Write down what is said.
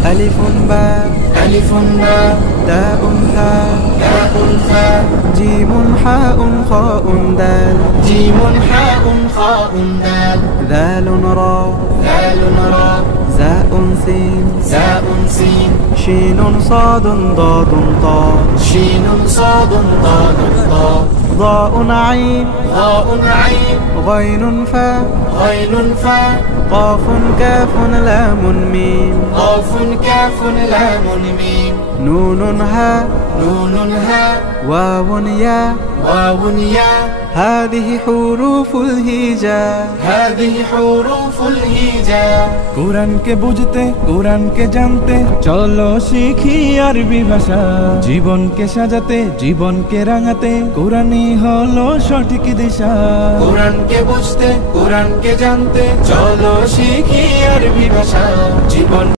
ألف باء ألف باء تاء ثاء تاء ثاء جيم حاء خاء دال جيم حاء خاء دال ذال راء ذال راء زاء سين زاء سين شين صاد ضاد طاء شين صاد ضاد طاء ضاء عين ضاء عين غين فاء غين فاء قاف كاف لام ميم قاف كاف لام ميم نون هاء نون هاء واو ياء واو ياء هذه حروف الهجاء هذه حروف الهجاء কোরআনকে বুঝতে কোরআনকে জানতে চলো শিখি আরবি ভাষা জীবনকে সাজাতে জীবনকে রাঙাতে কোরআনই হলো সঠিক দিশা কোরআনকে বুঝতে কোরআনকে জানতে চলো শিখি আরবি ভাষা জীবন